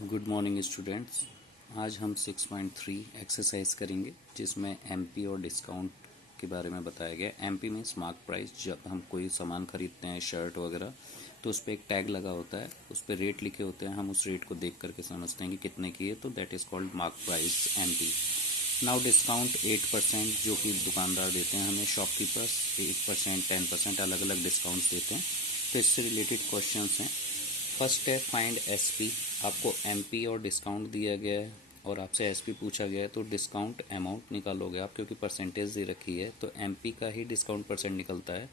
Good morning students. आज हम 6.3 exercise करेंगे जिसमें एमपी और डिस्काउंट के बारे में बताया गया। MP means mark price. जब हम कोई सामान खरीदते हैं, शर्ट वगैरह, तो उस पर एक टैग लगा होता है, उस पर रेट लिखे होते हैं। हम उस रेट को देख करके समझते हैं कि कितने की है, तो that is called mark price, MP. Now discount 8% जो कि दुकानदार देते हैं हमें, शॉपकीपर्स 8%, 10% अलग अलग डिस्काउंट्स देते हैं। तो इससे रिलेटेड क्वेश्चंस हैं। फर्स्ट है फाइंड एसपी। आपको एमपी और डिस्काउंट दिया गया है और आपसे एसपी पूछा गया है, तो डिस्काउंट अमाउंट निकालोगे आप, क्योंकि परसेंटेज दे रखी है तो एमपी का ही डिस्काउंट परसेंट निकलता है।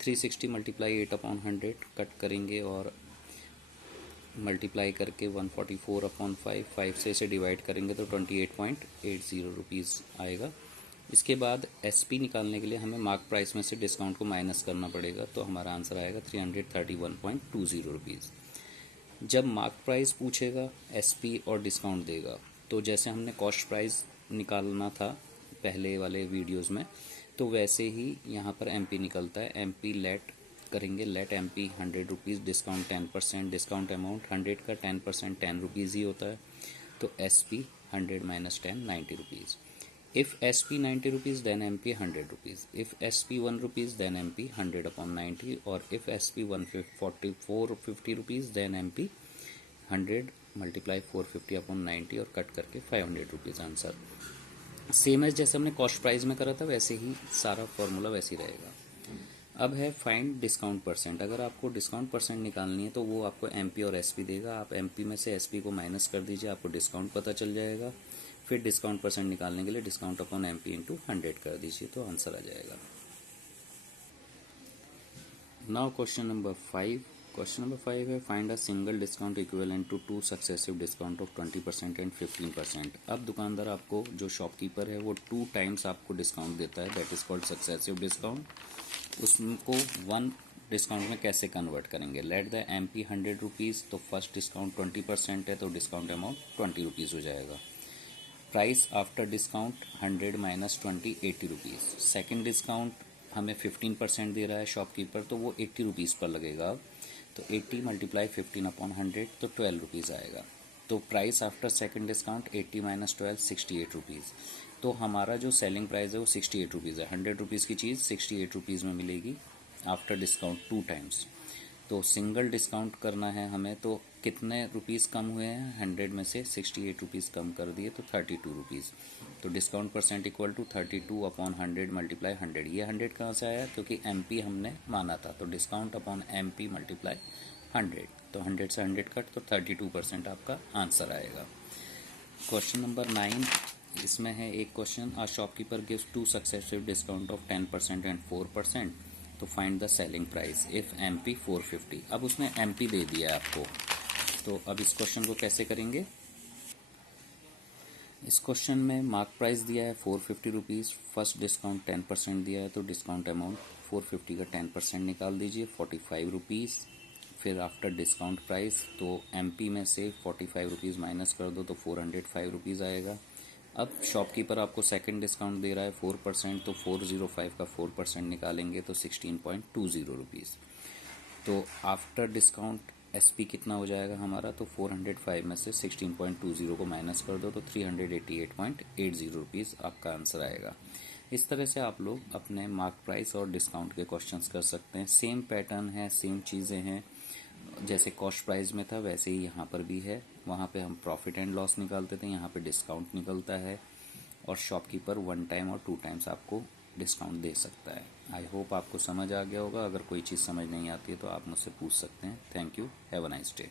360 मल्टीप्लाई 8/100 कट करेंगे और मल्टीप्लाई करके 144/5 5 से इसे डिवाइड करेंगे तो 28.80 रुपीज़ आएगा। इसके बाद एसपी निकालने के लिए हमें मार्क प्राइस में से डिस्काउंट को माइनस करना पड़ेगा, तो हमारा आंसर आएगा 331.20 रुपीज़। जब मार्क प्राइस पूछेगा, एसपी और डिस्काउंट देगा, तो जैसे हमने कॉस्ट प्राइस निकालना था पहले वाले वीडियोस में, तो वैसे ही यहाँ पर एमपी निकलता है। एमपी लेट करेंगे, let MP 100 rupees, discount 10%, discount amount 100 का 10% 10 रुपीज़ ही होता है, तो SP 100 minus 10 90 rupees. If SP 90 rupees, then MP 100 rupees. If SP 1 rupees, then MP 100/90. Or if SP 450 rupees, then MP 100 multiply 450/90 और cut करके 500 rupees answer. Same है जैसे हमने कॉस्ट प्राइस में करा था, वैसे ही सारा फॉर्मूला वैसे ही रहेगा। अब है फाइंड डिस्काउंट परसेंट। अगर आपको डिस्काउंट परसेंट निकालनी है तो वो आपको एमपी और एसपी देगा। आप एमपी में से एसपी को माइनस कर दीजिए, आपको डिस्काउंट पता चल जाएगा। फिर डिस्काउंट परसेंट निकालने के लिए डिस्काउंट अपॉन एमपी इंटू 100 कर दीजिए, तो आंसर आ जाएगा। Now question number 5। Question number 5 है find a single discount equivalent to 2 successive discount of 20% and 15%। अब दुकानदार आपको, जो शॉपकीपर है, वो 2 टाइम्स आपको डिस्काउंट देता है, that is called successive discount. उसको 1 डिस्काउंट में कैसे कन्वर्ट करेंगे? लेट द एमपी 100 रुपीज़, तो फर्स्ट डिस्काउंट 20% है, तो डिस्काउंट अमाउंट 20 रुपीज़ हो जाएगा। Price after discount 100 minus 20 80 rupees. Second discount हमें 15% दे रहा है शॉपकीपर, तो वो 80 रुपीज़ पर लगेगा। तो 80 मल्टीप्लाई 15/100 तो 12 रुपीज़ आएगा। तो price after second discount 80 minus 12 68 rupees. तो हमारा जो सेलिंग प्राइस है वो 68 रुपीज़ है। 100 रुपीज़ की चीज़ 68 रुपीज़ में मिलेगी आफ्टर डिस्काउंट 2 टाइम्स। तो सिंगल डिस्काउंट करना है हमें, तो कितने रुपीज़ कम हुए हैं? 100 में से 68 रुपीज़ कम कर दिए, तो 32 रुपीज़। तो discount percent equal to 32/100 multiply 100। ये 100 कहाँ से आया? क्योंकि एमपी हमने माना था, तो डिस्काउंट अपॉन एमपी मल्टीप्लाई 100, तो 100 से 100 कट, तो 32% आपका आंसर आएगा। क्वेश्चन नंबर 9, इसमें है एक question, a shopkeeper gives 2 successive discount of 10% and 4%, तो find the selling price if MP 450। अब उसने एमपी दे दिया है आपको, तो अब इस क्वेश्चन को कैसे करेंगे? इस क्वेश्चन में मार्क प्राइस दिया है 450 रुपीज़, फर्स्ट डिस्काउंट 10% दिया है, तो डिस्काउंट अमाउंट 450 का 10% निकाल दीजिए 45 रुपीज़। फिर आफ्टर डिस्काउंट प्राइस, तो एमपी में से 45 रुपीज़ माइनस कर दो, तो 405 रुपीज़ आएगा। अब शॉपकीपर आपको सेकंड डिस्काउंट दे रहा है 4%, तो 405 का 4% निकालेंगे तो 16.20 रुपीज़। तो आफ्टर डिस्काउंट एसपी कितना हो जाएगा हमारा? तो 405 में से 16.20 को माइनस कर दो, तो 388.80 रुपीज़ आपका आंसर आएगा। इस तरह से आप लोग अपने मार्क प्राइस और डिस्काउंट के क्वेश्चंस कर सकते हैं। सेम पैटर्न है, सेम चीज़ें हैं, जैसे कॉस्ट प्राइस में था वैसे ही यहाँ पर भी है। वहाँ पे हम प्रॉफिट एंड लॉस निकालते थे, यहाँ पे डिस्काउंट निकलता है, और शॉपकीपर 1 टाइम और 2 टाइम्स आपको डिस्काउंट दे सकता है। आई होप आपको समझ आ गया होगा। अगर कोई चीज़ समझ नहीं आती है तो आप मुझसे पूछ सकते हैं। Thank you, have a nice day.